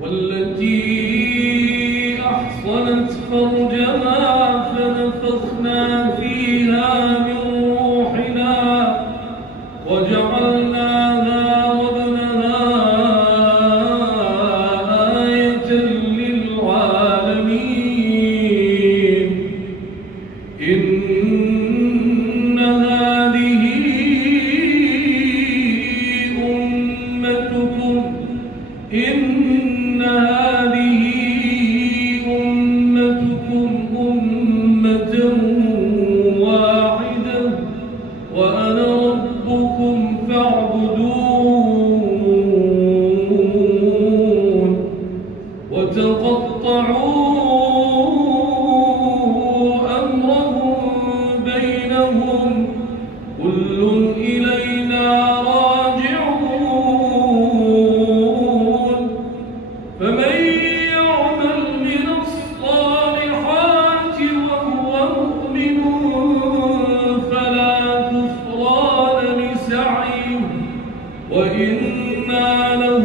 والتي أحصنت فرجها فنفخنا فيها من روحنا وجعلناها وابنها آية للعالمين. إن هذه أمتكم أمة واحدة وأنا ربكم فاعبدون. وتقطعوا أمرهم بينهم كل إلينا راجعون. فمن يعمل من الصالحات وهو مؤمن فلا كفران لسعيه وإنا له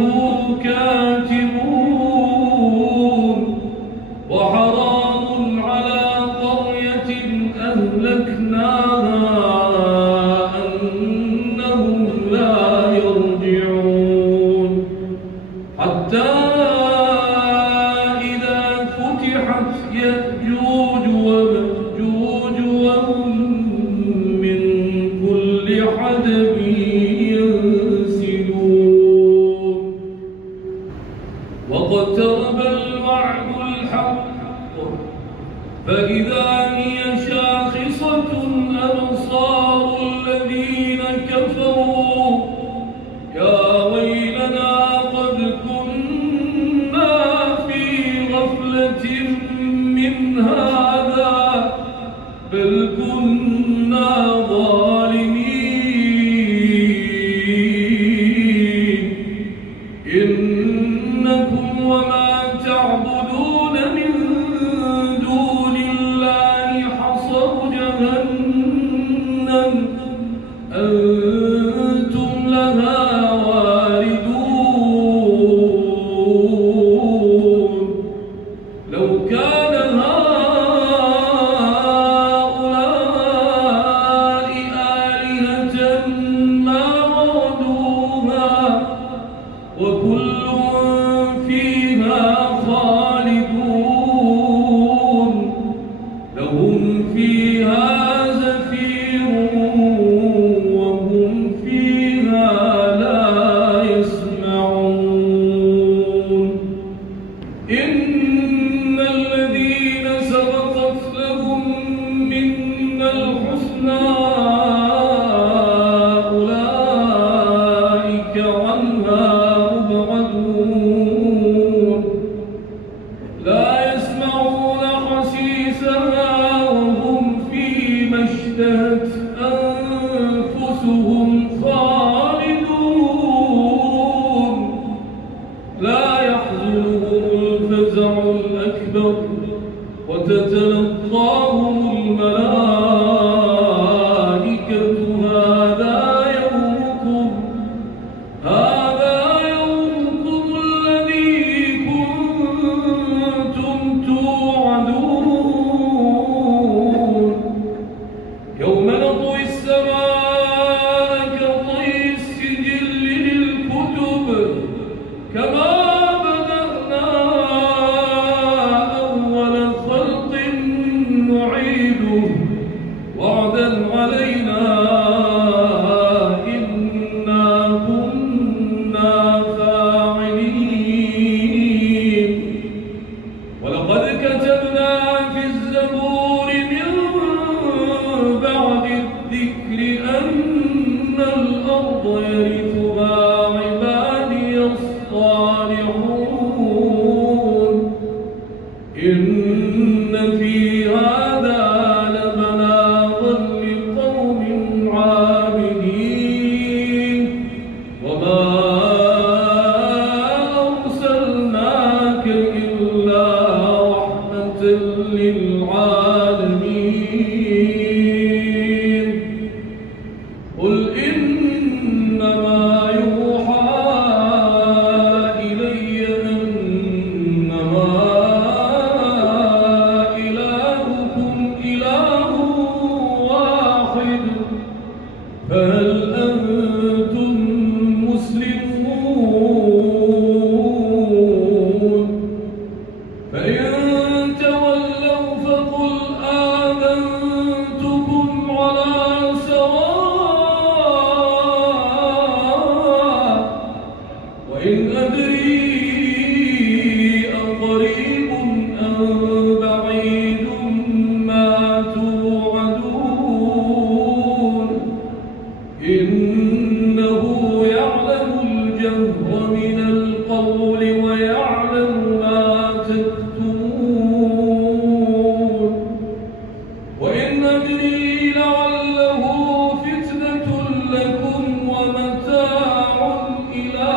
كاتبون. وحرام على قرية أهلكناها أنهم لا يرجعون حتى إذا فتحت يأجوج ومأجوج وهم من كل حدب ينسلون. واقترب الوعد الحق فإذا هي شاخصة أبصار الذين كفروا يا ويلنا قد كنا في غفلة من هذا بل كنا ظالمين. إنكم وما تعبدون من دون الله حصب جهنم أنتم لها واردون. لو كان هؤلاء آلهة ما وردوها وكل فيها خالدون. لهم فيها زفير وهم فيها لا يسمعون. إن الذين سبقت لهم منا الحسنى أولئك عنها مبعدون. لا يسمعون حسيسها وهم فيما اشتهت أنفسهم خالدون. لا يحزنهم الفزع الأكبر وتتلقاهم الملائكة هذا يومكم الذي كنتم توعدون. يوم نطوي السماء كطي السجل للكتب كما بدأنا أول خلق نعيده وعدا علينا إنا كنا فاعلين. ولقد كتبنا في الزبور من بعد الذكر أن الأرض يرثها عبادي الصالحون. إن في هذا لبلاغا لقوم عابدين. وما أرسلناك إلا رحمة للعالمين. قل إنما يوحى إلي أدري أقريب أم بعيد ما توعدون إنه يعلم الجهر من القول ويعلم ما تكتمون وإن أدري لعله فتنة لكم ومتاع إلى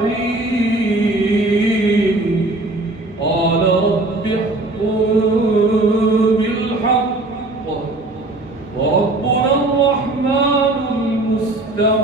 حين قال رب احكم بالحق وربنا الرحمن المستعان